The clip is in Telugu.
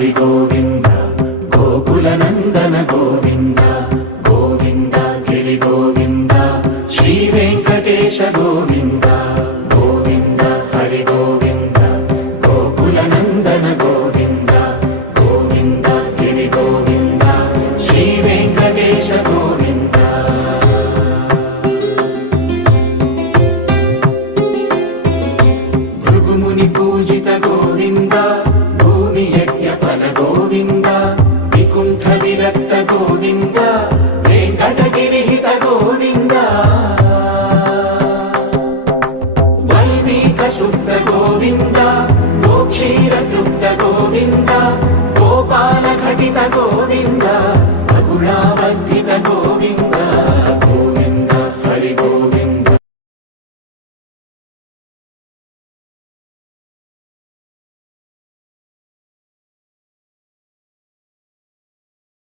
హరి గోవింద గోకుల నందన గోవింద గోవింద గిరి గోవింద శ్రీ వెంకటేశ గోవింద గోవింద హరి గోవింద గోకుల నందన గోవింద గోవింద గిరి గోవింద శ్రీ వెంకటేశ గోవింద భృగుముని పూజిత గోవింద భూమి యజ్ఞ ఫల గోవింద వికుంఠ విరక్త గోవింద వెంకటగిరిహిత గోవింద వైదిక శుద్ధ గోవింద గోక్షీర తృప్త గోవింద గోపాల ఘటిత గోవింద